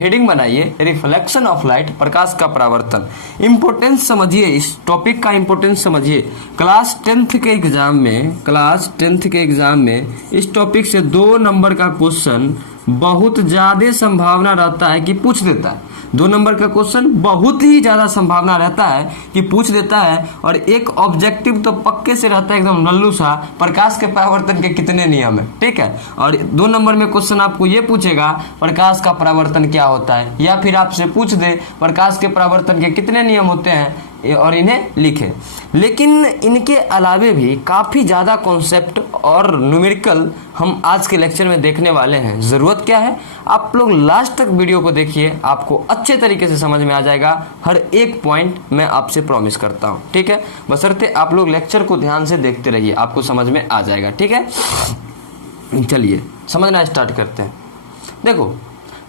Heading बनाइए reflection of light, प्रकाश का परावर्तन। इंपोर्टेंस समझिए, इस टॉपिक का इंपोर्टेंस समझिए। क्लास 10th के एग्जाम में इस टॉपिक से 2 नंबर का क्वेश्चन बहुत ज्यादा संभावना रहता है कि पूछ देता है। 2 नंबर का क्वेश्चन बहुत ही ज्यादा संभावना रहता है कि पूछ देता है, और एक ऑब्जेक्टिव तो पक्के से रहता है एकदम नल्लू सा, प्रकाश के परावर्तन के कितने नियम है, ठीक है। और 2 नंबर में क्वेश्चन आपको ये पूछेगा प्रकाश का परावर्तन क्या होता है, या फिर आपसे पूछ दे प्रकाश के परावर्तन के कितने नियम होते हैं और इन्हें लिखे। लेकिन इनके अलावे भी काफ़ी ज़्यादा कॉन्सेप्ट और न्यूमेरिकल हम आज के लेक्चर में देखने वाले हैं। ज़रूरत क्या है, आप लोग लास्ट तक वीडियो को देखिए, आपको अच्छे तरीके से समझ में आ जाएगा। हर एक पॉइंट मैं आपसे प्रॉमिस करता हूँ, ठीक है। बशर्ते आप लोग लेक्चर को ध्यान से देखते रहिए, आपको समझ में आ जाएगा, ठीक है। चलिए समझना स्टार्ट करते हैं। देखो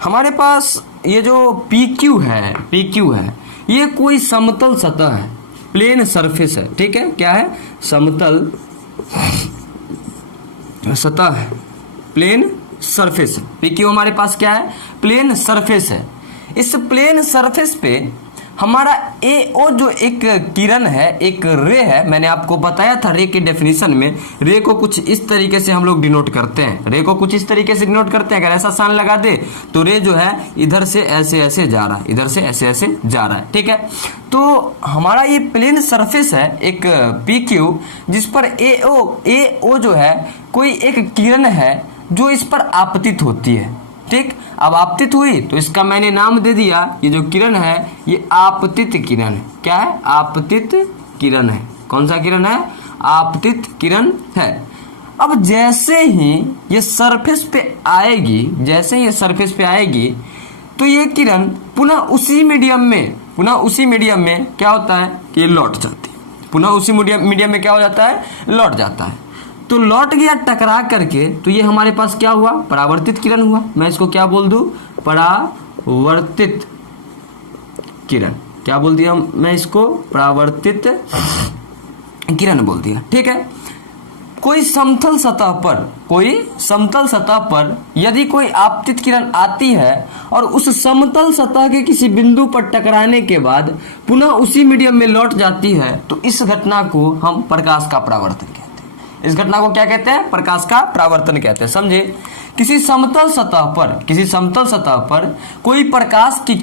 हमारे पास ये जो PQ है ये कोई समतल सतह है, प्लेन सरफेस है, ठीक है। क्या है? समतल सतह है, प्लेन सरफेस है। PQ हमारे पास क्या है? प्लेन सरफेस है। इस प्लेन सरफेस पे हमारा AO जो एक किरण है, एक रे है, मैंने आपको बताया था रे की डेफिनेशन में। रे को कुछ इस तरीके से हम लोग डिनोट करते हैं, अगर ऐसा साइन लगा दे तो रे जो है इधर से ऐसे ऐसे जा रहा है, इधर से ऐसे ऐसे जा रहा है, ठीक है। तो हमारा ये प्लेन सरफेस है एक PQ, जिस पर AO जो है कोई एक किरण है जो इस पर आपतित होती है, ठीक। अब आपतित हुई तो इसका मैंने नाम दे दिया, ये जो किरण है ये आपतित किरण है। क्या है? आपतित किरण है। कौन सा किरण है? आपतित किरण है। अब जैसे ही ये सरफेस पे आएगी, तो ये किरण पुनः उसी मीडियम में क्या होता है कि ये लौट जाती है। पुनः उसी मीडियम में क्या हो जाता है? लौट जाता है। तो लौट गया टकरा करके, तो ये हमारे पास क्या हुआ? परावर्तित किरण हुआ। मैं इसको क्या बोल दूं? परावर्तित किरण। क्या बोल दिया मैं इसको? परावर्तित किरण बोल दिया, ठीक है। कोई समतल सतह पर यदि कोई आपतित किरण आती है और उस समतल सतह के किसी बिंदु पर टकराने के बाद पुनः उसी मीडियम में लौट जाती है, तो इस घटना को हम प्रकाश का परावर्तन कहते हैं। इस घटना को क्या कहते हैं? प्रकाश का परावर्तन कहते हैं। समझे? किसी समतल सतह पर कोई प्रकाश की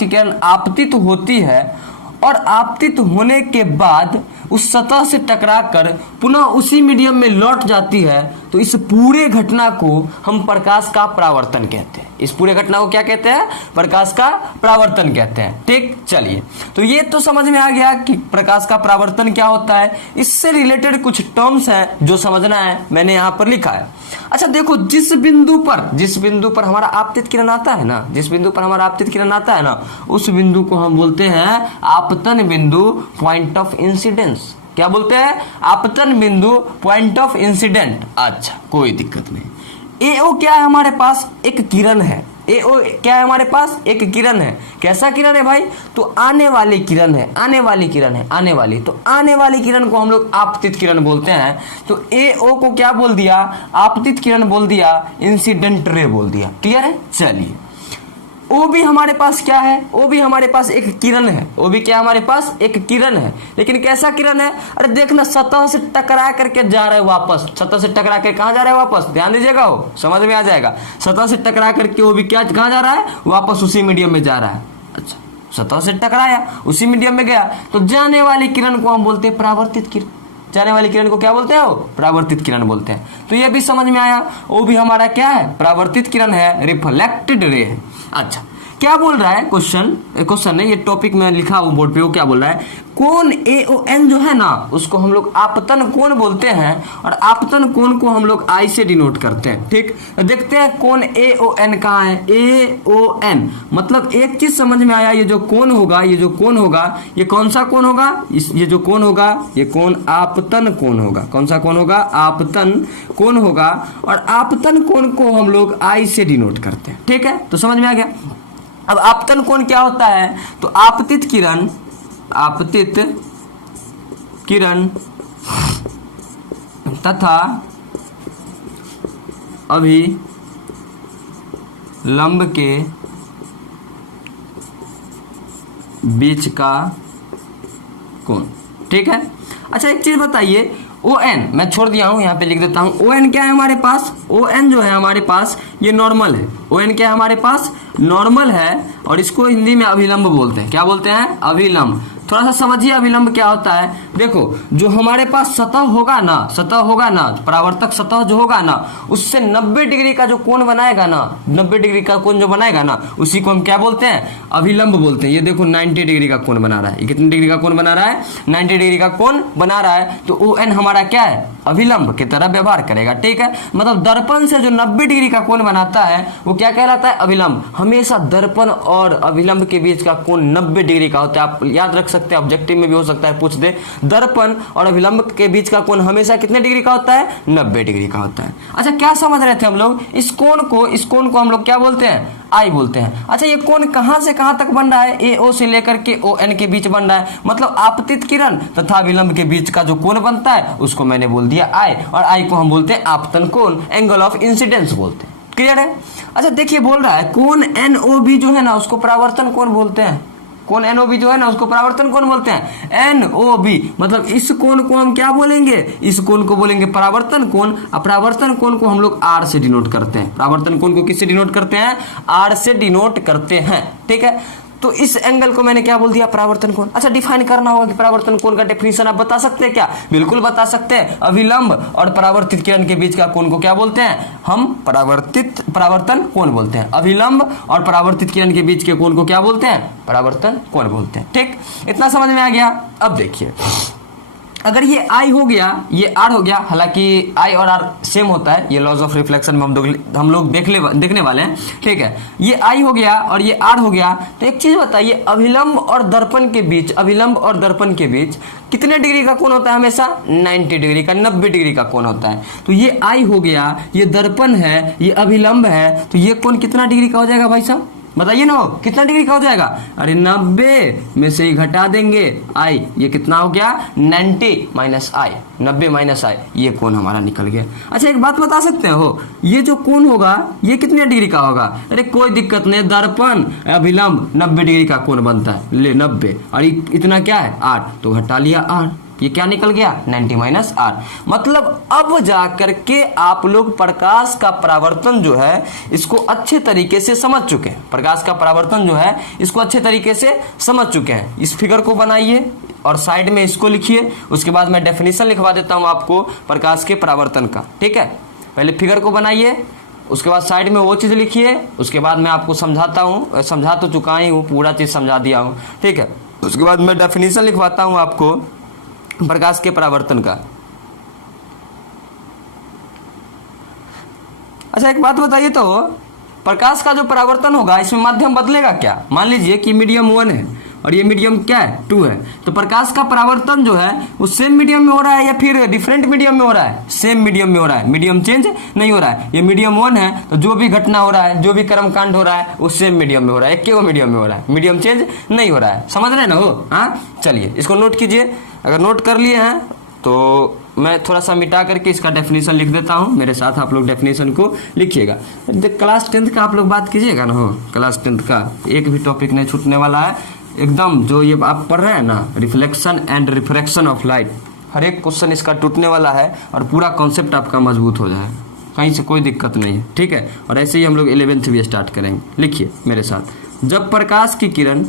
किरण आपतित होती है, और आपतित होने के बाद उस सतह से टकराकर पुनः उसी मीडियम में लौट जाती है, तो इस पूरे घटना को हम प्रकाश का परावर्तन कहते हैं। इस पूरे घटना को क्या कहते हैं? प्रकाश का परावर्तन कहते हैं, ठीक। चलिए, तो ये तो समझ में आ गया कि प्रकाश का परावर्तन क्या होता है। इससे रिलेटेड कुछ टर्म्स हैं जो समझना है, मैंने यहाँ पर लिखा है। अच्छा देखो, जिस बिंदु पर हमारा आपतित किरण आता है ना, उस बिंदु को हम बोलते हैं आपतन बिंदु, पॉइंट ऑफ इंसिडेंस। क्या बोलते हैं? आपतन बिंदु, पॉइंट ऑफ इंसिडेंट। अच्छा, कोई दिक्कत नहीं। AO क्या है? हमारे पास एक किरण है। AO क्या है? हमारे पास एक किरण है। कैसा किरण है भाई? तो आने वाली किरण है। तो आने वाली किरण को हम लोग आपतित किरण बोलते हैं। तो AO को क्या बोल दिया? आपतित किरण बोल दिया, इंसिडेंट रे बोल दिया। क्लियर है? चलिए, वो भी हमारे पास क्या है? वो भी हमारे पास एक किरण है। वो भी क्या हमारे पास? एक किरण है। लेकिन कैसा किरण है? अरे देखना, सतह से टकरा करके जा रहा है वापस। सतह से टकरा के कहाँ जा रहा है? वापस। ध्यान दीजिएगा, वो समझ में आ जाएगा। सतह से टकरा करके वो भी क्या कहाँ जा रहा है? वापस उसी मीडियम में जा रहा है। अच्छा, सतह से टकराया, उसी मीडियम में गया, तो जाने वाली किरण को हम बोलते हैं परावर्तित किरण। जाने वाली किरण को क्या बोलते हैं? परावर्तित किरण बोलते हैं। तो ये भी समझ में आया, वो भी हमारा क्या है? परावर्तित किरण है, रिफ्लेक्टेड रे है। अच्छा, क्या बोल रहा है क्वेश्चन ने, ये टॉपिक में लिखा हूं बोर्ड पे, वो क्या बोल रहा है? कोण AON जो है ना, उसको हम लोग आपतन कोण बोलते हैं, और आपतन कोण को हम लोग I से डिनोट करते हैं, ठीक। देखते हैं कोण AON कहाँ है। AON मतलब एक चीज समझ में आया, ये जो कोण होगा, ये कौन सा कोण होगा? ये जो कोण होगा, ये कोण आपतन कोण होगा। कौन सा कोण होगा? आपतन कोण होगा। और आपतन कोण को हम लोग I से डिनोट करते हैं, ठीक है। तो समझ में आ गया। अब आपतन कोण क्या होता है? तो आपतित किरण तथा अभिलंब के बीच का कोण, ठीक है। अच्छा एक चीज बताइए, ओ एन मैं छोड़ दिया हूं, यहां पे लिख देता हूं। ओ एन क्या है हमारे पास, ओ एन जो है हमारे पास ये नॉर्मल है। ओ एन क्या है हमारे पास, नॉर्मल है, और इसको हिंदी में अभिलंब बोलते हैं। क्या बोलते हैं, अभिलंब। थोड़ा सा समझिए अभिलंब क्या होता है। देखो जो हमारे पास सतह होगा ना, परावर्तक सतह जो होगा ना, उससे 90 डिग्री का जो कोण बनाएगा ना, 90 डिग्री का कोण जो बनाएगा ना, उसी को हम क्या बोलते हैं, अभिलंब बोलते हैं। ये देखो 90 डिग्री का कोण बना रहा है, ये कितने डिग्री का कोण बना रहा है, 90 डिग्री का कोण बना रहा है। तो ओ एन हमारा क्या है, अभिलंब की तरह व्यवहार करेगा, ठीक है। मतलब दर्पण से जो 90 डिग्री का कोण बनाता है वो क्या कहलाता है, अभिलंब। हमेशा दर्पण और अभिलंब के बीच का कोण 90 डिग्री का होता है। आप याद रख सकते हैं, ऑब्जेक्टिव में भी हो सकता है पूछ दे, दर्पण और अभिलंब के बीच का कोण हमेशा कितने डिग्री का होता है, 90 डिग्री का होता है। अच्छा क्या समझ रहे थे हम लोग, इस कोण को हम लोग क्या बोलते हैं, आई बोलते हैं। अच्छा ये कोण कहां से कहां तक बन रहा है, ए ओ से लेकर के ओ एन के बीच बन रहा है। मतलब आपतित किरण तथा विलंब के बीच का जो कोण बनता है उसको मैंने बोल दिया आई, और आई को हम बोलते हैं आपतन कोण, एंगल ऑफ इंसिडेंस बोलते हैं। क्लियर है। अच्छा देखिए बोल रहा है कोण एनओबी जो है ना उसको परावर्तन कोण बोलते हैं। कोण एनओबी जो है ना उसको परावर्तन कोण बोलते हैं, एनओबी। मतलब इस कोण को हम क्या बोलेंगे, इस कोण को बोलेंगे परावर्तन कोण। परावर्तन कोण को हम लोग आर से डिनोट करते हैं। परावर्तन कोण को किससे डिनोट करते हैं, आर से डिनोट करते हैं, ठीक है। तो इस एंगल को मैंने क्या बोल दिया, परावर्तन कोण। अच्छा डिफाइन करना होगा कि परावर्तन कोण का डेफिनेशन आप बता सकते हैं क्या, बिल्कुल बता सकते हैं। अभिलंब और परावर्तित किरण के बीच का कोण को क्या बोलते हैं, हम परावर्तन कोण बोलते हैं। अभिलंब और परावर्तित किरण के बीच के कोण को क्या बोलते हैं, परावर्तन कोण बोलते हैं, ठीक। इतना समझ में आ गया। अब देखिए अगर ये आई हो गया, ये आर हो गया, हालांकि आई और आर सेम होता है, ये लॉज ऑफ रिफ्लेक्शन में हम लोग देखने वाले हैं, ठीक है। ये आई हो गया और ये आर हो गया। तो एक चीज बताइए, अभिलंब और दर्पण के बीच कितने डिग्री का कोण होता है, हमेशा 90 डिग्री का, 90 डिग्री का कोण होता है। तो ये आई हो गया, ये दर्पण है, ये अभिलंब है, तो ये कोण कितना डिग्री का हो जाएगा भाई साहब, बताइए ना, कितना डिग्री का हो जाएगा। अरे 90 में से ही घटा देंगे आई, ये कितना हो गया 90 माइनस आई, 90 माइनस आई, ये कोण हमारा निकल गया। अच्छा एक बात बता सकते हो, ये जो कोण होगा ये कितने डिग्री का होगा। अरे कोई दिक्कत नहीं, दर्पण अभिलंब 90 डिग्री का कोण बनता है, ले 90 और इतना क्या है 8, तो घटा लिया 8, ये क्या निकल गया 90 माइनस आर। मतलब अब जाकर के आप लोग प्रकाश का परावर्तन जो है इसको अच्छे तरीके से समझ चुके हैं। प्रकाश का परावर्तन जो है इसको अच्छे तरीके से समझ चुके हैं। इस फिगर को बनाइए और साइड में इसको लिखिए, उसके बाद मैं डेफिनेशन लिखवा देता हूं आपको प्रकाश के परावर्तन का, ठीक है। पहले फिगर को बनाइए, उसके बाद साइड में वो चीज लिखिए, उसके बाद मैं आपको समझाता हूँ, समझा तो चुका ही हूँ, पूरा चीज समझा दिया हूँ, ठीक है। उसके बाद मैं डेफिनेशन लिखवाता हूँ आपको प्रकाश के परावर्तन का। अच्छा एक बात बताइए, तो प्रकाश का जो परावर्तन होगा इसमें माध्यम बदलेगा क्या। मान लीजिए कि मीडियम 1 है और ये मीडियम क्या है 2 है, तो प्रकाश का परावर्तन जो है वो सेम मीडियम में हो रहा है या फिर डिफरेंट मीडियम में हो रहा है, सेम मीडियम में हो रहा है, मीडियम चेंज नहीं हो रहा है। ये मीडियम 1 है तो जो भी घटना हो रहा है, जो भी कर्मकांड हो रहा है वो सेम मीडियम में हो रहा है, एक के वो मीडियम में हो रहा है, मीडियम चेंज नहीं हो रहा है। समझ रहे हैं ना हो, हाँ चलिए इसको नोट कीजिए। अगर नोट कर लिए हैं तो मैं थोड़ा सा मिटा करके इसका डेफिनेशन लिख देता हूं, मेरे साथ आप लोग डेफिनेशन को लिखिएगा। क्लास 10th का आप लोग बात कीजिएगा ना हो, क्लास 10th का एक भी टॉपिक नहीं छूटने वाला है एकदम। जो ये आप पढ़ रहे हैं ना, reflection and refraction of light, हर एक क्वेश्चन इसका टूटने वाला है और पूरा कॉन्सेप्ट आपका मजबूत हो जाए, कहीं से कोई दिक्कत नहीं है, ठीक है। और ऐसे ही हम लोग 11th भी स्टार्ट करेंगे। लिखिए मेरे साथ, जब प्रकाश की किरण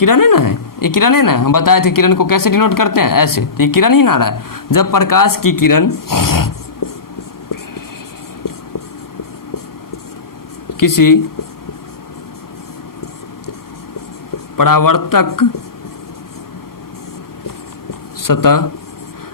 है ना, है ये किरण है ना, हम बताए थे किरण को कैसे डिनोट करते हैं, ऐसे, तो ये किरण ही ना रहा है। जब प्रकाश की किरण किसी परावर्तक सतह,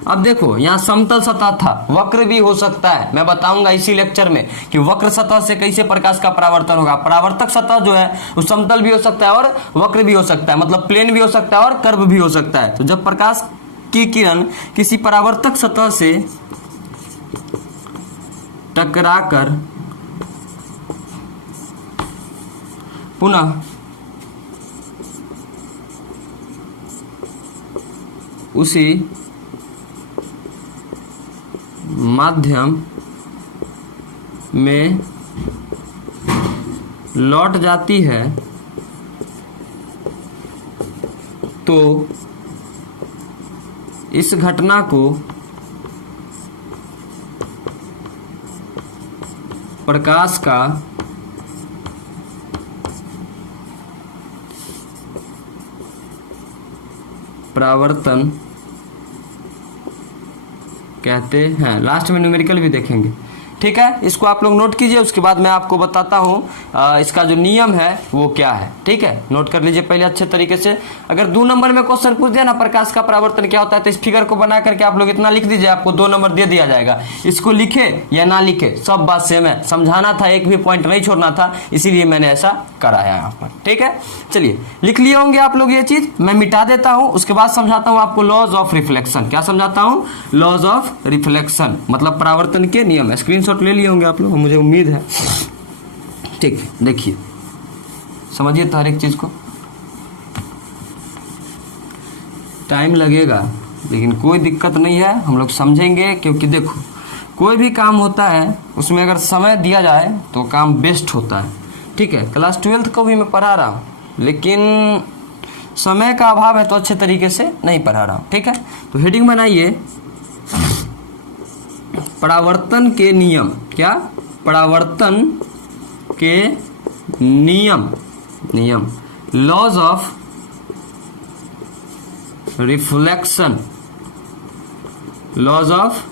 अब देखो यहाँ समतल सतह था, वक्र भी हो सकता है, मैं बताऊंगा इसी लेक्चर में कि वक्र सतह से कैसे प्रकाश का परावर्तन होगा। परावर्तक सतह जो है वो समतल भी हो सकता है और वक्र भी हो सकता है, मतलब प्लेन भी हो सकता है और कर्व भी हो सकता है। तो जब प्रकाश की किरण किसी परावर्तक सतह से टकराकर पुनः उसी माध्यम में लौट जाती है तो इस घटना को प्रकाश का परावर्तन कहते हैं। लास्ट में न्यूमेरिकल भी देखेंगे, ठीक है। इसको आप लोग नोट कीजिए, उसके बाद मैं आपको बताता हूँ इसका जो नियम है वो क्या है, ठीक है। नोट कर लीजिए पहले अच्छे तरीके से। अगर 2 नंबर में क्वेश्चन पूछ दिया ना प्रकाश का परावर्तन क्या होता है, तो इस फिगर को बना करके आप लोग इतना लिख दीजिए, आपको 2 नंबर दे दिया जाएगा। इसको लिखे या ना लिखे सब बात सेम है, समझाना था, एक भी पॉइंट नहीं छोड़ना था, इसीलिए मैंने ऐसा कराया यहाँ पर, ठीक है। चलिए लिख लिए होंगे आप लोग ये चीज, मैं मिटा देता हूँ, उसके बाद समझाता हूँ आपको लॉज ऑफ रिफ्लेक्शन। क्या समझाता हूँ? लॉज ऑफ रिफ्लेक्शन मतलब परावर्तन के नियम। स्क्रीनशॉट ले लिए होंगे आप लोग, मुझे उम्मीद है, ठीक। देखिए समझिए तो हर एक चीज को, टाइम लगेगा लेकिन कोई दिक्कत नहीं है, हम लोग समझेंगे। क्योंकि देखो कोई भी काम होता है उसमें अगर समय दिया जाए तो काम बेस्ट होता है, ठीक है। क्लास 12th को भी मैं पढ़ा रहा हूँ, लेकिन समय का अभाव है तो अच्छे तरीके से नहीं पढ़ा रहा हूँ, ठीक है। तो हेडिंग बनाइए परावर्तन के नियम। क्या? परावर्तन के नियम, नियम laws of reflection, laws of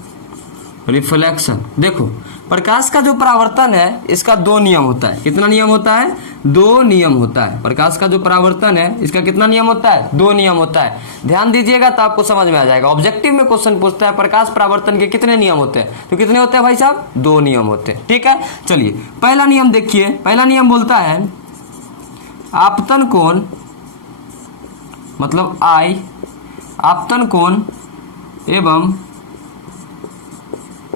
reflection. देखो प्रकाश का जो परावर्तन है इसका 2 नियम होता है। कितना नियम होता है? 2 नियम होता है। प्रकाश का जो परावर्तन है इसका कितना नियम होता है? 2 नियम होता है। ध्यान दीजिएगा तो आपको समझ में आ जाएगा। ऑब्जेक्टिव में क्वेश्चन पूछता है प्रकाश परावर्तन के कितने नियम होते हैं, तो कितने होते हैं भाई साहब? 2 नियम होते हैं, ठीक है। चलिए पहला नियम देखिए, पहला नियम बोलता है आपतन कोण मतलब I, आपतन कोण एवं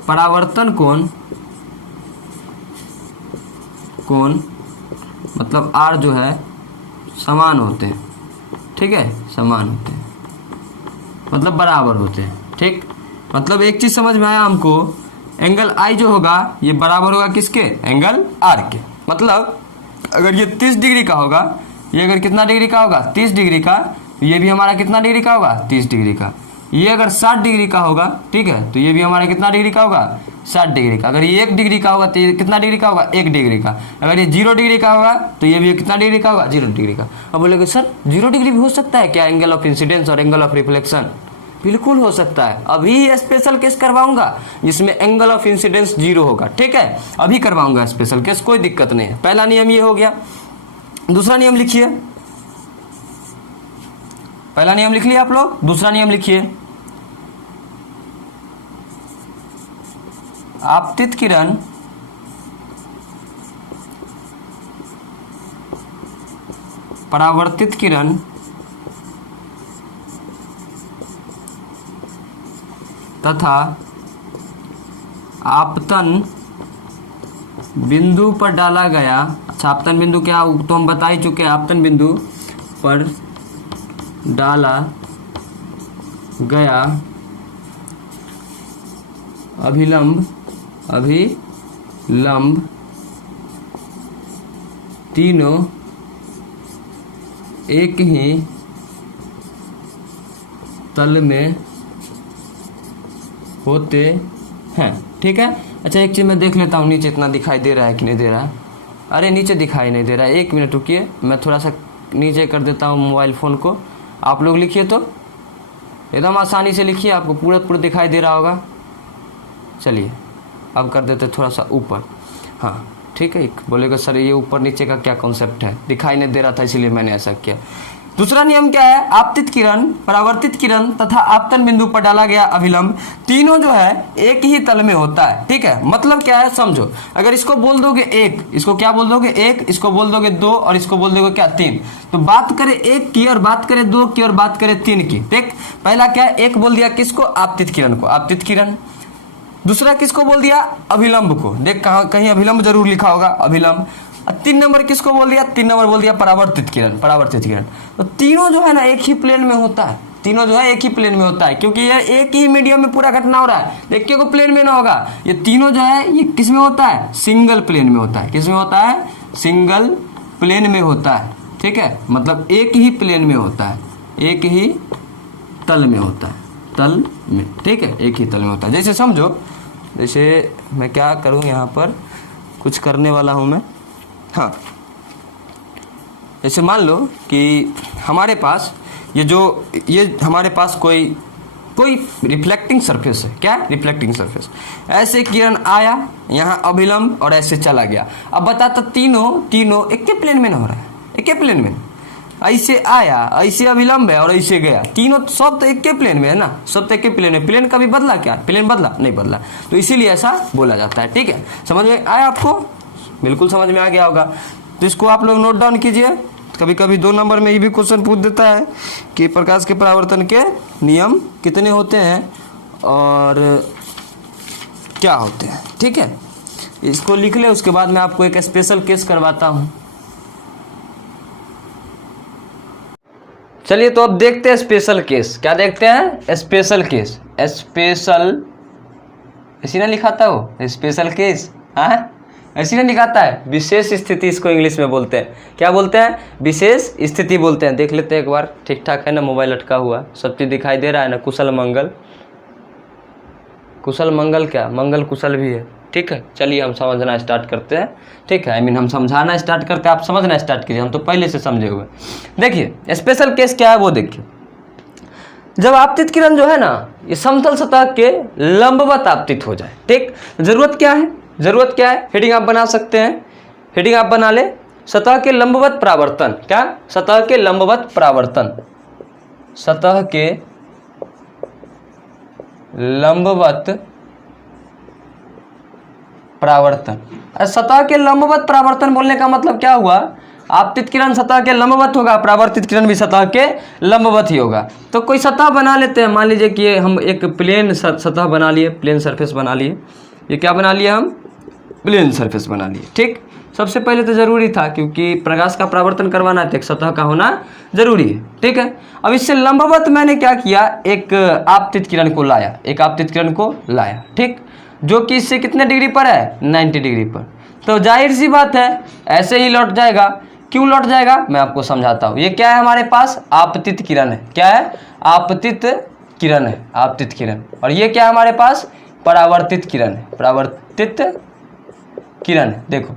परावर्तन कोण मतलब R जो है समान होते हैं, ठीक है, समान होते हैं मतलब बराबर होते हैं, ठीक। मतलब एक चीज समझ में आया हमको, एंगल I जो होगा ये बराबर होगा किसके? एंगल R के। मतलब अगर ये 30 डिग्री का होगा, ये अगर कितना डिग्री का होगा? 30 डिग्री का, ये भी हमारा कितना डिग्री का होगा? 30 डिग्री का। ये अगर 60 डिग्री का होगा, ठीक है, तो ये भी हमारा कितना डिग्री का होगा? 60 डिग्री का। अगर ये 1 डिग्री का होगा तो ये कितना डिग्री का होगा? 1 डिग्री का। अगर ये 0 डिग्री का होगा तो ये भी कितना डिग्री का होगा? 0 डिग्री का। अब बोलेगे सर 0 डिग्री भी हो सकता है क्या एंगल ऑफ इंसिडेंस और एंगल ऑफ रिफ्लेक्शन? बिल्कुल हो सकता है। अभी स्पेशल केस करवाऊंगा जिसमें एंगल ऑफ इंसिडेंस 0 होगा, ठीक है, अभी करवाऊंगा स्पेशल केस, कोई दिक्कत नहीं है। पहला नियम ये हो गया। दूसरा नियम लिखिए, पहला नियम लिख लिया आप लोग, दूसरा नियम लिखिए आपतित किरण परावर्तित किरण तथा आपतन बिंदु पर डाला गया। अच्छा आपतन बिंदु क्या तो हम बता ही चुके हैं, आपतन बिंदु पर डाला गया अभिलंब तीनों एक ही तल में होते हैं, ठीक है। अच्छा एक चीज मैं देख लेता हूँ नीचे इतना दिखाई दे रहा है कि नहीं दे रहा है। अरे नीचे दिखाई नहीं दे रहा है, 1 मिनट रुकिए, मैं थोड़ा सा नीचे कर देता हूँ मोबाइल फ़ोन को। आप लोग लिखिए तो एकदम आसानी से लिखिए, आपको पूरा दिखाई दे रहा होगा। चलिए अब कर देते थोड़ा सा ऊपर, हाँ ठीक है। बोलेगा सर ये ऊपर नीचे का क्या कॉन्सेप्ट है, दिखाई नहीं दे रहा था इसीलिए मैंने ऐसा किया। दूसरा नियम क्या है? आपतित किरण, परावर्तित किरण तथा आपतन बिंदु पर डाला गया अभिलंब तीनों जो है एक ही तल में होता है, ठीक है। मतलब क्या है समझो, अगर इसको बोल दोगे 1, इसको क्या बोल दोगे 1, इसको बोल दोगे 2 और इसको बोल दोगे क्या 3, तो बात करें 1 की और बात करें 2 की और बात करें 3 की, ठीक। पहला क्या है? 1 बोल दिया किसको? आपतित किरण को, आपतित किरण। दूसरा किसको बोल दिया? अभिलंब को। देख कहीं अभिलंब जरूर लिखा होगा, अभिलंब। 3 नंबर किसको बोल दिया? 3 नंबर बोल दिया परावर्तित किरण, परावर्तित किरण। तो तीनों जो है ना एक ही प्लेन में होता है, तीनों जो है एक ही प्लेन में होता है, क्योंकि ये एक ही मीडियम में पूरा घटना हो रहा है। देखिए को प्लेन में ना होगा, ये तीनों जो है ये किस में होता है? सिंगल प्लेन में होता है। किस में होता है? सिंगल प्लेन में होता है, ठीक है। मतलब एक ही प्लेन में होता है, एक ही तल में होता है, तल में, ठीक है, एक ही तल में होता है। जैसे समझो, जैसे मैं क्या करूं, यहाँ पर कुछ करने वाला हूं मैं। हाँ, जैसे मान लो कि हमारे पास ये हमारे पास कोई रिफ्लेक्टिंग सरफेस है। क्या रिफ्लेक्टिंग सरफेस? ऐसे किरण आया यहाँ अभिलंब और ऐसे चला गया। अब बताता तीनों एक के प्लेन में ना हो रहा है, एक के प्लेन में, ऐसे आया, ऐसे अभिलंब है और ऐसे गया, तीनों सब तो एक के प्लेन में है ना, सब तो एक के प्लेन में। प्लेन कभी बदला क्या? प्लेन बदला नहीं बदला, तो इसीलिए ऐसा बोला जाता है। ठीक है, समझ में आया आपको? बिल्कुल समझ में आ गया होगा। तो इसको आप लोग नोट डाउन कीजिए। कभी कभी 2 नंबर में ये भी क्वेश्चन पूछ देता है कि प्रकाश के परावर्तन के नियम कितने होते हैं और क्या होते हैं। ठीक है, इसको लिख ले, उसके बाद मैं आपको एक स्पेशल केस करवाता हूं। चलिए, तो अब देखते हैं स्पेशल केस। क्या देखते हैं? Special case. स्पेशल ऐसी ना लिखाता हो, स्पेशल केस, हाँ ऐसी ना लिखाता है। विशेष स्थिति इसको इंग्लिश में बोलते हैं। क्या बोलते हैं? विशेष स्थिति बोलते हैं। देख लेते हैं एक बार, ठीक ठाक है ना, मोबाइल लटका हुआ, सब चीज़ दिखाई दे रहा है ना। कुशल मंगल, कुशल मंगल क्या? मंगल कुशल भी है। ठीक है, चलिए हम समझना स्टार्ट करते हैं। ठीक है, हम समझाना स्टार्ट करते हैं, आप समझना स्टार्ट कीजिए, हम तो पहले से समझे हुए। देखिए स्पेशल केस क्या है वो देखिए। जब आपतित किरण जो है ना, ये समतल सतह के लंबवत आपतित हो जाए। ठीक, जरूरत क्या है? जरूरत क्या है? हेडिंग आप बना सकते हैं, हेडिंग आप बना ले, सतह के लंबवत परावर्तन। क्या? सतह के लंबवत परावर्तन, सतह के लंबवत परावर्तन। सतह के लंबवत परावर्तन बोलने का मतलब क्या हुआ? आपतित किरण सतह के लंबवत होगा, परावर्तित किरण भी सतह के लंबवत ही होगा। तो कोई सतह बना लेते हैं, मान लीजिए कि हम एक प्लेन सतह बना लिए, प्लेन सरफेस बना लिए। ये क्या बना लिया? हम प्लेन सरफेस बना लिए। ठीक, सबसे पहले तो जरूरी था, क्योंकि प्रकाश का परावर्तन करवाना है तो एक सतह का होना जरूरी है। ठीक है, अब इससे लंबवत मैंने क्या किया, एक आपतित किरण को लाया, एक आपतित किरण को लाया। ठीक, जो कि इससे कितने डिग्री पर है? 90 डिग्री पर। तो जाहिर सी बात है ऐसे ही लौट जाएगा। क्यों लौट जाएगा मैं आपको समझाता हूँ। ये क्या है हमारे पास? आपतित किरण है। क्या है? आपतित किरण है, आपतित किरण। और ये क्या है हमारे पास? परावर्तित किरण है, परावर्तित किरण है। देखो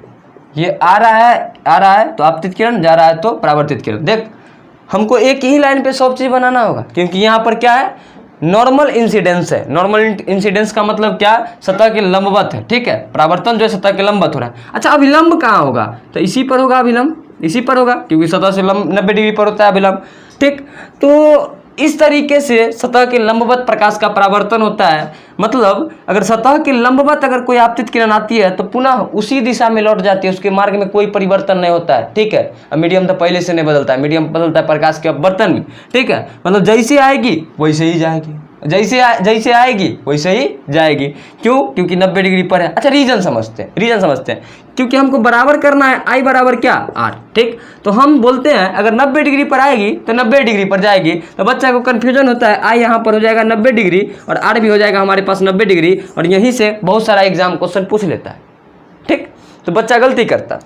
ये आ रहा है तो आपतित किरण, जा रहा है तो परावर्तित किरण। देख, हमको एक ही लाइन पे सब चीज बनाना होगा, क्योंकि यहाँ पर क्या है? नॉर्मल इंसिडेंस है। नॉर्मल इंसिडेंस का मतलब क्या? सतह के लंबवत है। ठीक है, परावर्तन जो है सतह के लंबवत हो रहा है। अच्छा, अभिलंब कहाँ होगा? तो इसी पर होगा, अभिलंब इसी पर होगा, क्योंकि सतह से 90 डिग्री पर होता है अभिलंब। ठीक, तो इस तरीके से सतह के लंबवत प्रकाश का परावर्तन होता है। मतलब अगर सतह के लंबवत अगर कोई आपतित किरण आती है तो पुनः उसी दिशा में लौट जाती है, उसके मार्ग में कोई परिवर्तन नहीं होता है। ठीक है, अब मीडियम तो पहले से नहीं बदलता है, मीडियम बदलता है प्रकाश के अपवर्तन में। ठीक है, मतलब जैसे आएगी वैसे ही जाएगी, जैसे आएगी वैसे ही जाएगी। क्यों? क्योंकि 90 डिग्री पर है। अच्छा, रीजन समझते हैं, क्योंकि हमको बराबर करना है, आई बराबर क्या? आर। ठीक, तो हम बोलते हैं अगर 90 डिग्री पर आएगी तो 90 डिग्री पर जाएगी। तो बच्चा को कंफ्यूजन होता है, आई यहाँ पर हो जाएगा 90 डिग्री और आर भी हो जाएगा हमारे पास 90 डिग्री, और यहीं से बहुत सारा एग्जाम क्वेश्चन पूछ लेता है। ठीक, तो बच्चा गलती करता।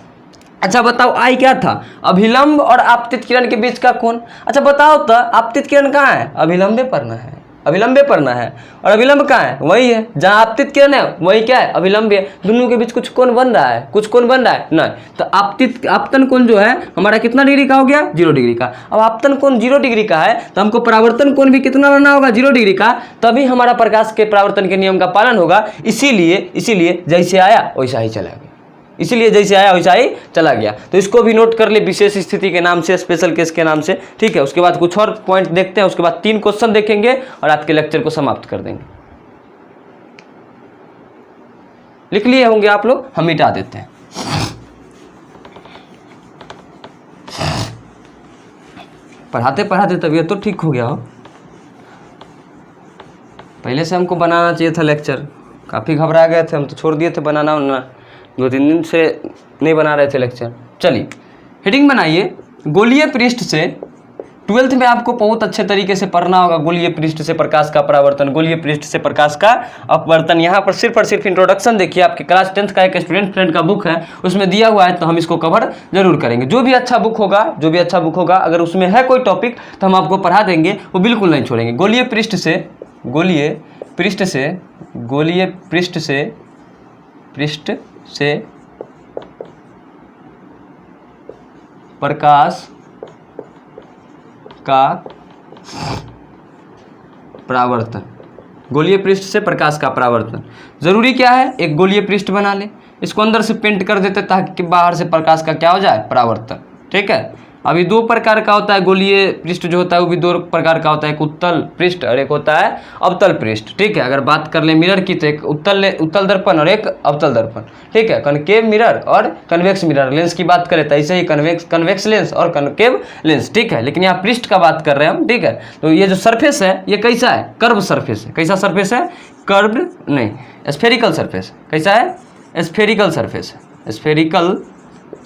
अच्छा बताओ, आई क्या था? अभिलंब और आपतित किरण के बीच का कोण। अच्छा बताओ तो आपतित किरण कहाँ है? अभिलंबे पढ़ना है, अभिलंबे पढ़ना है। और अभिलंब कहाँ है? वही है जहाँ आपतित किरण है, वही क्या है? अभिलंब है। दोनों के बीच कुछ कोण बन रहा है, कुछ कोण बन रहा है नहीं। तो आपतन कोण जो है हमारा कितना डिग्री का हो गया? 0 डिग्री का। अब आपतन कोण 0 डिग्री का है तो हमको परावर्तन कोण भी कितना बनना होगा? 0 डिग्री का, तभी हमारा प्रकाश के परावर्तन के नियम का पालन होगा। इसीलिए जैसे आया वैसा ही चला गया, इसीलिए जैसे आया वैसा ही चला गया। तो इसको भी नोट कर ले, विशेष स्थिति के नाम से, स्पेशल केस के नाम से। ठीक है, उसके बाद कुछ और पॉइंट देखते हैं, उसके बाद 3 क्वेश्चन देखेंगे और आज के लेक्चर को समाप्त कर देंगे। लिख लिए होंगे आप लोग, हम मिटा देते हैं। पढ़ाते पढ़ाते तबीयत तो ठीक हो गया हो। पहले से हमको बनाना चाहिए था लेक्चर, काफ़ी घबरा गए थे हम, तो छोड़ दिए थे बनाना 2-3 दिन से नहीं बना रहे थे लेक्चर। चलिए हेडिंग बनाइए, गोलीय पृष्ठ से 12th में आपको बहुत अच्छे तरीके से पढ़ना होगा गोलीय पृष्ठ से प्रकाश का परावर्तन, गोलीय पृष्ठ से प्रकाश का अपवर्तन। यहाँ पर सिर्फ और सिर्फ इंट्रोडक्शन देखिए, आपके क्लास 10th का एक स्टूडेंट फ्रेंड का बुक है, उसमें दिया हुआ है, तो हम इसको कवर जरूर करेंगे। जो भी अच्छा बुक होगा, अगर उसमें है कोई टॉपिक तो हम आपको पढ़ा देंगे, वो बिल्कुल नहीं छोड़ेंगे। गोलीय पृष्ठ से प्रकाश का परावर्तन, गोलीय पृष्ठ से प्रकाश का परावर्तन। जरूरी क्या है, एक गोलीय पृष्ठ बना ले, इसको अंदर से पेंट कर देते ताकि बाहर से प्रकाश का क्या हो जाए, परावर्तन। ठीक है, अभी दो प्रकार का होता है गोलीय पृष्ठ जो होता है, वो भी दो प्रकार का होता है, एक उत्तल पृष्ठ और एक होता है अवतल पृष्ठ। ठीक है, अगर बात कर ले मिरर की तो एक उत्तल दर्पण और एक अवतल दर्पण। ठीक है, कनकेव मिरर और कन्वेक्स मिरर। लेंस की बात करें तो ऐसे ही कन्वेक्स लेंस और कनकेव लेंस। ठीक है, लेकिन यहाँ पृष्ठ का बात कर रहे हैं हम। ठीक है, तो ये जो सरफेस है ये कैसा है, कर्व सरफेस है। कैसा सरफेस है, कर्व नहीं, स्फेरिकल सरफेस। कैसा है, स्फेरिकल सरफेस है, स्फेरिकल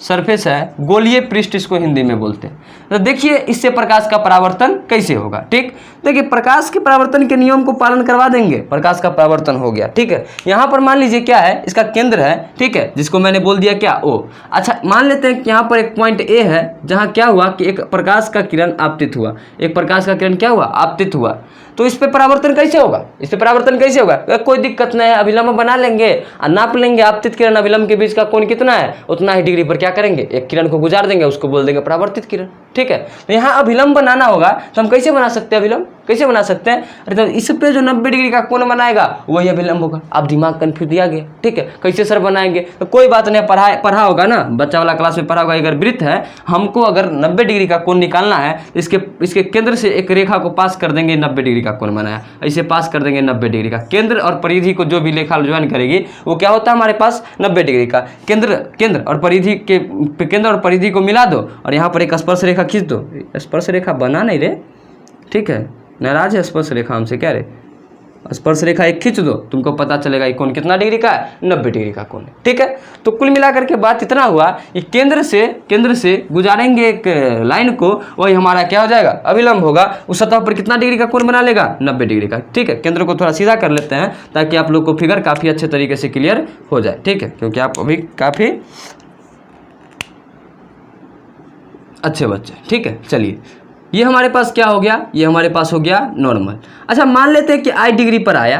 सरफेस है, गोलीय पृष्ठ इसको हिंदी में बोलते हैं। तो देखिए इससे प्रकाश का परावर्तन कैसे होगा। ठीक, देखिए प्रकाश के परावर्तन के नियम को पालन करवा देंगे, प्रकाश का परावर्तन हो गया। ठीक है, यहाँ पर मान लीजिए क्या है, इसका केंद्र है। ठीक है, जिसको मैंने बोल दिया क्या, ओ। अच्छा, मान लेते हैं कि यहाँ पर एक पॉइंट ए है, जहाँ क्या हुआ कि एक प्रकाश का किरण आपतित हुआ, एक प्रकाश का किरण क्या हुआ, आपतित हुआ। तो इस पे परावर्तन कैसे होगा, इस पे परावर्तन कैसे होगा, कोई दिक्कत नहीं है, अभिलंब बना लेंगे और नाप लेंगे आपतित किरण अभिलंब के बीच का कोण कितना है, उतना ही डिग्री पर क्या करेंगे, एक किरण को गुजार देंगे, उसको बोल देंगे परावर्तित किरण। ठीक है, तो यहाँ अभिलंब बनाना होगा, तो हम कैसे बना सकते हैं अभिलंब, कैसे बना सकते हैं, अरे तो इस पे जो 90 डिग्री का कोण बनाएगा वही अभिलंब होगा। आप दिमाग कन्फ्यूज दिया गया। ठीक है, कैसे सर बनाएंगे, तो कोई बात नहीं, पढ़ा होगा ना, बच्चा वाला क्लास में पढ़ा होगा। अगर वृत्त है, हमको अगर 90 डिग्री का कोण निकालना है, इसके केंद्र से एक रेखा को पास कर देंगे, 90 डिग्री का कोण बनाया, ऐसे पास कर देंगे 90 डिग्री का। केंद्र और परिधि को जो भी रेखा ज्वाइन करेगी वो क्या होता है हमारे पास, 90 डिग्री का। केंद्र और परिधि के केंद्र और परिधि को मिला दो और यहाँ पर एक स्पर्श रेखा खींच दो। स्पर्श रेखा बना नहीं रे, ठीक है, नाराज है स्पर्श रेखा हमसे, क्या रे, स्पर्श रेखा एक खींच दो, तुमको पता चलेगा ये कोण कितना डिग्री का है, 90 डिग्री का कोण है। ठीक है, तो कुल मिलाकर के बात इतना हुआ कि केंद्र से गुजारेंगे एक लाइन को, वही हमारा क्या हो जाएगा, अभिलंब होगा। उस सतह पर कितना डिग्री का कोण बना लेगा, 90 डिग्री का। ठीक है, केंद्र को थोड़ा सीधा कर लेते हैं ताकि आप लोग को फिगर काफ़ी अच्छे तरीके से क्लियर हो जाए। ठीक है, क्योंकि आप अभी काफ़ी अच्छे बच्चे। ठीक है, चलिए ये हमारे पास क्या हो गया, ये हमारे पास हो गया नॉर्मल। अच्छा, मान लेते हैं कि आई डिग्री पर आया,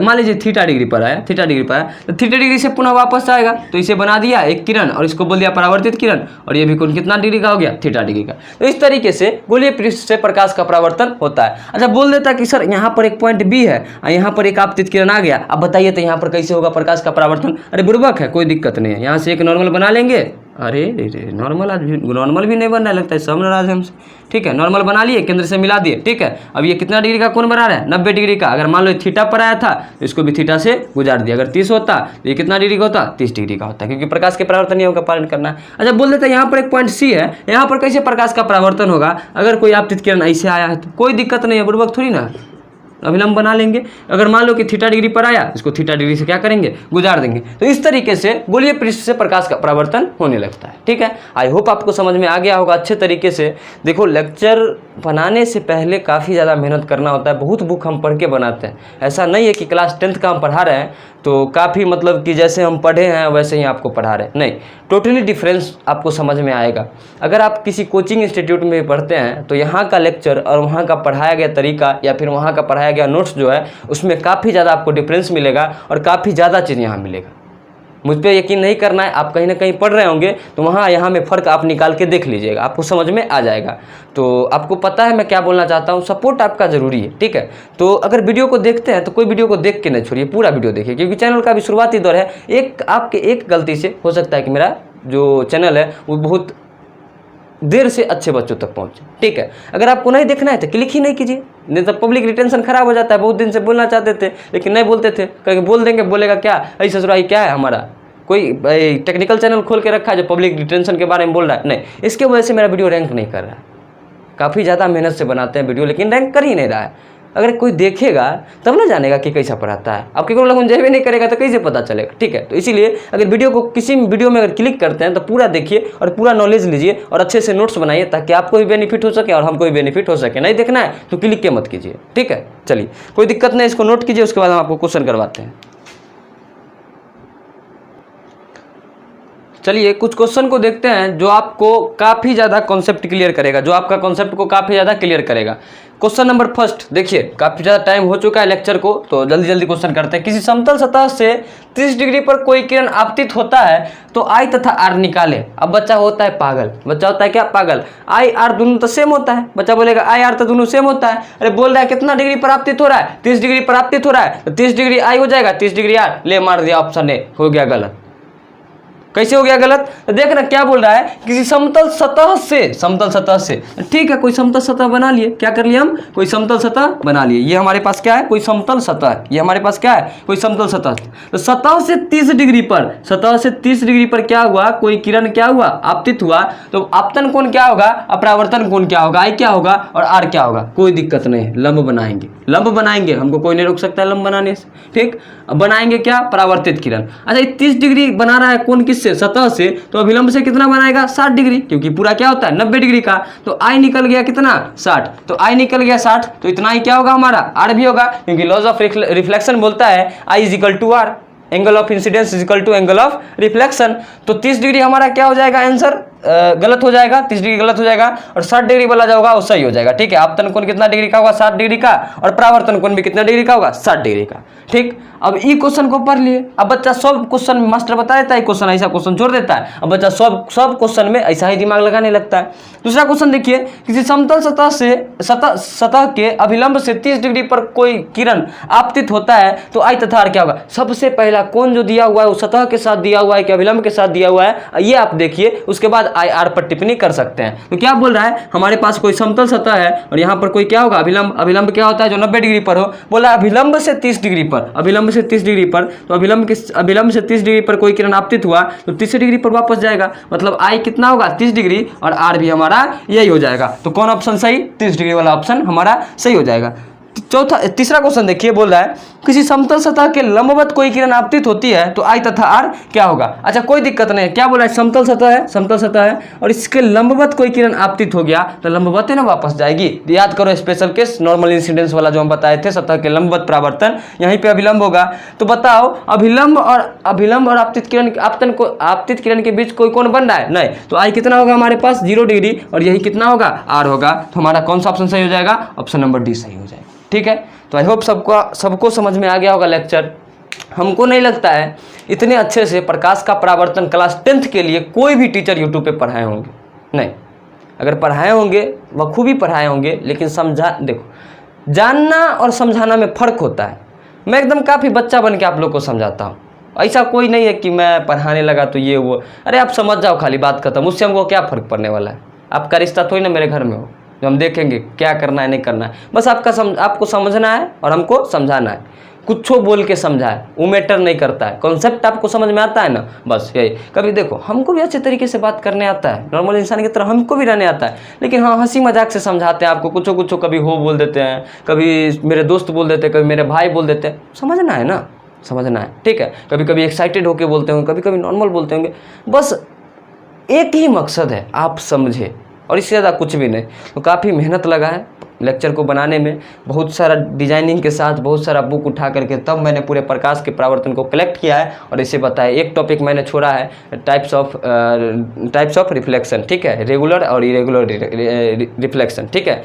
मान लीजिए थीटा डिग्री पर आया, तो थीटा डिग्री से पुनः वापस आएगा, तो इसे बना दिया एक किरण और इसको बोल दिया परावर्तित किरण, और ये भी कोण कितना डिग्री का हो गया, थीटा डिग्री का। तो इस तरीके से गोलीय पृष्ठ से प्रकाश का परावर्तन होता है। अच्छा, बोल देता कि सर यहाँ पर एक पॉइंट बी है और यहाँ पर एक आपतित किरण आ गया, अब बताइए तो यहाँ पर कैसे होगा प्रकाश का परावर्तन। अरे बुर्बक है, कोई दिक्कत नहीं है, यहाँ से एक नॉर्मल बना लेंगे। अरे नॉर्मल भी नहीं बनना लगता है, सब नाराज है हमसे। ठीक है, नॉर्मल बना लिए, केंद्र से मिला दिए। ठीक है, अब ये कितना डिग्री का कोण बना रहा है, 90 डिग्री का। अगर मान लो थीटा पर आया था तो इसको भी थीटा से गुजार दिया, अगर 30 होता तो ये कितना डिग्री का होता, 30 डिग्री का होता, क्योंकि प्रकाश के परावर्तन नियम का पालन करना है। अच्छा, बोल देते हैं यहाँ पर एक पॉइंट सी है, यहाँ पर कैसे प्रकाश का परावर्तन होगा, अगर कोई आपतित किरण ऐसे आया है तो कोई दिक्कत नहीं है, बुर्बक थोड़ी ना, अभिलंब बना लेंगे। अगर मान लो कि थीटा डिग्री पर आया, इसको थीटा डिग्री से क्या करेंगे, गुजार देंगे। तो इस तरीके से गोलीय पृष्ठ से प्रकाश का परावर्तन होने लगता है। ठीक है, आई होप आपको समझ में आ गया होगा अच्छे तरीके से। देखो, लेक्चर बनाने से पहले काफ़ी ज़्यादा मेहनत करना होता है, बहुत बुक हम पढ़ के बनाते हैं। ऐसा नहीं है कि क्लास 10th का हम पढ़ा रहे हैं तो काफ़ी मतलब कि जैसे हम पढ़े हैं वैसे ही आपको पढ़ा रहे हैं, नहीं, टोटली डिफरेंस आपको समझ में आएगा। अगर आप किसी कोचिंग इंस्टीट्यूट में पढ़ते हैं तो यहाँ का लेक्चर और वहाँ का पढ़ाया गया तरीका या फिर वहाँ का पढ़ाया गया नोट्स जो है उसमें काफ़ी ज़्यादा आपको डिफरेंस मिलेगा और काफ़ी ज़्यादा चीज़ यहाँ मिलेगा। मुझ पर यकीन नहीं करना है, आप कहीं ना कहीं पढ़ रहे होंगे तो वहाँ यहाँ में फ़र्क आप निकाल के देख लीजिएगा, आपको समझ में आ जाएगा। तो आपको पता है मैं क्या बोलना चाहता हूँ, सपोर्ट आपका ज़रूरी है। ठीक है, तो अगर वीडियो को देखते हैं तो कोई वीडियो को देख के नहीं छोड़िए, पूरा वीडियो देखिए, क्योंकि चैनल का भी शुरुआती दौर है। आपके एक गलती से हो सकता है कि मेरा जो चैनल है वो बहुत देर से अच्छे बच्चों तक पहुंचे। ठीक है, अगर आपको नहीं देखना है तो क्लिक ही नहीं कीजिए, नहीं तो पब्लिक रिटेंशन खराब हो जाता है। बहुत दिन से बोलना चाहते थे लेकिन नहीं बोलते थे, कहीं बोल देंगे, बोलेगा क्या, ऐसा ससुराई क्या है, हमारा कोई टेक्निकल चैनल खोल के रखा है जो पब्लिक रिटेंशन के बारे में बोल रहा है। नहीं, इसके वजह से मेरा वीडियो रैंक नहीं कर रहा है। काफ़ी ज़्यादा मेहनत से बनाते हैं वीडियो लेकिन रैंक कर ही नहीं रहा है। अगर कोई देखेगा तब ना जानेगा कि कैसा पढ़ाता है। अब केवल लोग एंजॉय भी नहीं करेगा तो कैसे पता चलेगा, ठीक है। तो इसीलिए अगर वीडियो को किसी वीडियो में अगर क्लिक करते हैं तो पूरा देखिए और पूरा नॉलेज लीजिए और अच्छे से नोट्स बनाइए ताकि आपको भी बेनिफिट हो सके और हमको भी बेनिफिट हो सके। नहीं देखना है तो क्लिक के मत कीजिए, ठीक है। चलिए कोई दिक्कत नहीं, इसको नोट कीजिए, उसके बाद हम आपको क्वेश्चन करवाते हैं। चलिए कुछ क्वेश्चन को देखते हैं जो आपको काफ़ी ज़्यादा कॉन्सेप्ट क्लियर करेगा, जो आपका कॉन्सेप्ट को काफ़ी ज़्यादा क्लियर करेगा। क्वेश्चन नंबर फर्स्ट देखिए, काफ़ी ज़्यादा टाइम हो चुका है लेक्चर को, तो जल्दी जल्दी क्वेश्चन करते हैं। किसी समतल सतह से 30 डिग्री पर कोई किरण आपतित होता है तो आई तथा आर निकाले। अब बच्चा होता है पागल, बच्चा होता है क्या पागल, आई आर दोनों तो सेम होता है। बच्चा बोलेगा आई आर तो दोनों सेम होता है। अरे बोल रहा है कितना डिग्री पर आपतित हो रहा है, 30 डिग्री पर आपतित हो रहा है, तो 30 डिग्री आई हो जाएगा, 30 डिग्री आर, ले मार दिया, ऑप्शन ए हो गया गलत। कैसे हो गया गलत, तो देखना क्या बोल रहा है, किसी समतल सतह से, समतल सतह से, ठीक है, कोई समतल सतह बना लिए। क्या कर लिए हम, कोई समतल सतह बना लिए। ये हमारे पास क्या है, कोई समतल सतह, ये हमारे पास क्या है, कोई समतल सतह। तो सतह से 30 डिग्री पर, सतह से 30 डिग्री पर क्या हुआ, कोई किरण क्या हुआ, आपतित हुआ, तो आपतन कोण क्या होगा, अपरावर्तन कोण क्या होगा, आई क्या होगा और आर क्या होगा। कोई दिक्कत नहीं, लंब बनाएंगे, लंब बनाएंगे, हमको कोई नहीं रोक सकता है लंब बनाने से, ठीक। बनाएंगे क्या, परावर्तित किरण। अच्छा 30 डिग्री बना रहा है कौन, किससे, सतह से, तो अभिलंब से कितना बनाएगा, 60 डिग्री, क्योंकि पूरा क्या होता है 90 डिग्री का। तो आई निकल गया कितना, 60, तो आई निकल गया 60, तो इतना ही क्या होगा हमारा, आर भी होगा, क्योंकि लॉज ऑफ रिफ्लेक्शन बोलता है I is equal to R, angle of incidence is equal to angle of reflection. तो 30 डिग्री हमारा क्या हो जाएगा, आंसर गलत हो जाएगा, 30 डिग्री गलत हो जाएगा और 60 डिग्री वाला जो होगा वो सही हो जाएगा, ठीक है। आपतन कोण कितना डिग्री का होगा, 60 डिग्री का, और परावर्तन कोण भी कितना डिग्री का होगा, 60 डिग्री का, ठीक। अब ई क्वेश्चन को पढ़ लिए। अब बच्चा सब क्वेश्चन मास्टर बता देता है, क्वेश्चन ऐसा क्वेश्चन छोड़ देता है, अब बच्चा सब क्वेश्चन में ऐसा ही दिमाग लगाने लगता है। दूसरा क्वेश्चन देखिए, किसी समतल सतह से सतह के अभिलंब से 30 डिग्री पर कोई किरण आपतित होता है तो आई तथा आर क्या होगा। सबसे पहला कोण जो दिया हुआ है वो सतह के साथ दिया हुआ है कि अभिलंब के साथ दिया हुआ है, ये आप देखिए, उसके बाद आई आर पर टिप्पणी कर सकते हैं। तो क्या बोल रहा है, हमारे पास कोई समतल सतह है और यहाँ पर कोई क्या होगा, अभिलंब, अभिलंब क्या होता है जो 90 डिग्री पर हो, बोला अभिलंब से 30 डिग्री पर, अभिलंब से 30 डिग्री पर, तो अभिलंब से 30 डिग्री पर कोई किरण आपतित हुआ तो 30 डिग्री पर वापस जाएगा, मतलब आई कितना होगा 30 डिग्री और आर भी हमारा यही हो जाएगा। तो कौन ऑप्शन सही, 30 डिग्री वाला ऑप्शन हमारा सही हो जाएगा। तीसरा क्वेश्चन देखिए, बोल रहा है किसी समतल सतह के लंबवत कोई किरण आपतित होती है तो आई तथा आर क्या होगा। अच्छा कोई दिक्कत नहीं है, क्या बोला है, समतल सतह है, समतल सतह है और इसके लंबवत कोई किरण आपतित हो गया तो लंबवत है ना वापस जाएगी। याद करो स्पेशल केस नॉर्मल इंसिडेंस वाला जो हम बताए थे, सतह के लंबवत परावर्तन, यहीं पे अभिलंब होगा। तो बताओ अभिलंब और आपतित किरण, आपतन को आपतित किरण के बीच कोई कोण बन रहा है, नहीं, तो आई कितना होगा हमारे पास 0 डिग्री और यही कितना होगा, आर होगा। तो हमारा कौन सा ऑप्शन सही हो जाएगा, ऑप्शन नंबर डी सही हो जाएगा, ठीक है। तो आई होप सबको समझ में आ गया होगा लेक्चर। हमको नहीं लगता है इतने अच्छे से प्रकाश का परावर्तन क्लास 10th के लिए कोई भी टीचर यूट्यूब पे पढ़ाए होंगे, नहीं। अगर पढ़ाए होंगे बखूबी पढ़ाए होंगे, लेकिन देखो जानना और समझाना में फ़र्क होता है। मैं एकदम काफ़ी बच्चा बन के आप लोग को समझाता हूँ, ऐसा कोई नहीं है कि मैं पढ़ाने लगा तो ये वो, अरे आप समझ जाओ खाली, बात खत्म। उससे हमको क्या फ़र्क पड़ने वाला है, आपका रिश्ता थोड़ी ना मेरे घर में हो जो हम देखेंगे क्या करना है नहीं करना है। बस आपको समझना है और हमको समझाना है, कुछो बोल के समझाए वो मैटर नहीं करता है, कॉन्सेप्ट आपको समझ में आता है ना, बस यही। कभी देखो हमको भी अच्छे तरीके से बात करने आता है, नॉर्मल इंसान की तरह हमको भी रहने आता है, लेकिन हाँ हंसी मजाक से समझाते हैं आपको, कुछो कभी हो बोल देते हैं, कभी मेरे दोस्त बोल देते हैं, कभी मेरे भाई बोल देते हैं, समझना है ना, समझना है, ठीक है। कभी कभी एक्साइटेड होकर बोलते होंगे, कभी कभी नॉर्मल बोलते होंगे, बस एक ही मकसद है आप समझे और इससे ज़्यादा कुछ भी नहीं। तो काफ़ी मेहनत लगा है लेक्चर को बनाने में, बहुत सारा डिजाइनिंग के साथ बहुत सारा बुक उठा करके तब मैंने पूरे प्रकाश के परावर्तन को कलेक्ट किया है और इसे बताया। एक टॉपिक मैंने छोड़ा है टाइप्स ऑफ रिफ्लेक्शन, ठीक है, रेगुलर और इरेगुलर रिफ्लेक्शन, ठीक है।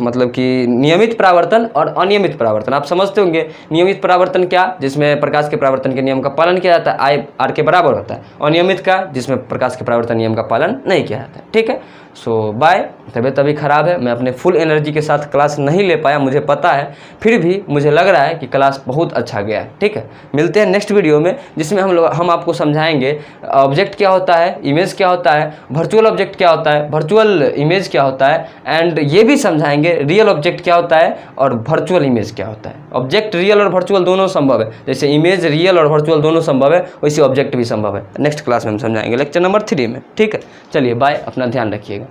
मतलब कि नियमित परावर्तन और अनियमित परावर्तन। आप समझते होंगे नियमित परावर्तन क्या, जिसमें प्रकाश के परावर्तन के नियम का पालन किया जाता है, आई आर के बराबर होता है। अनियमित का, जिसमें प्रकाश के परावर्तन नियम का पालन नहीं किया जाता है, ठीक है। सो बाय। तबीयत अभी ख़राब है, मैं अपने फुल एनर्जी के साथ क्लास नहीं ले पाया, मुझे पता है, फिर भी मुझे लग रहा है कि क्लास बहुत अच्छा गया है, ठीक है। मिलते हैं नेक्स्ट वीडियो में, जिसमें हम आपको समझाएंगे ऑब्जेक्ट क्या होता है, इमेज क्या होता है, वर्चुअल ऑब्जेक्ट क्या होता है, वर्चुअल इमेज क्या होता है, एंड ये भी समझाएंगे रियल ऑब्जेक्ट क्या होता है और वर्चुअल इमेज क्या होता है। ऑब्जेक्ट रियल और वर्चुअल दोनों संभव है, जैसे इमेज रियल और वर्चुअल दोनों संभव है, वैसे ऑब्जेक्ट भी संभव है। नेक्स्ट क्लास में हम समझाएंगे लेक्चर नंबर 3 में, ठीक है। चलिए बाय, अपना ध्यान रखिएगा।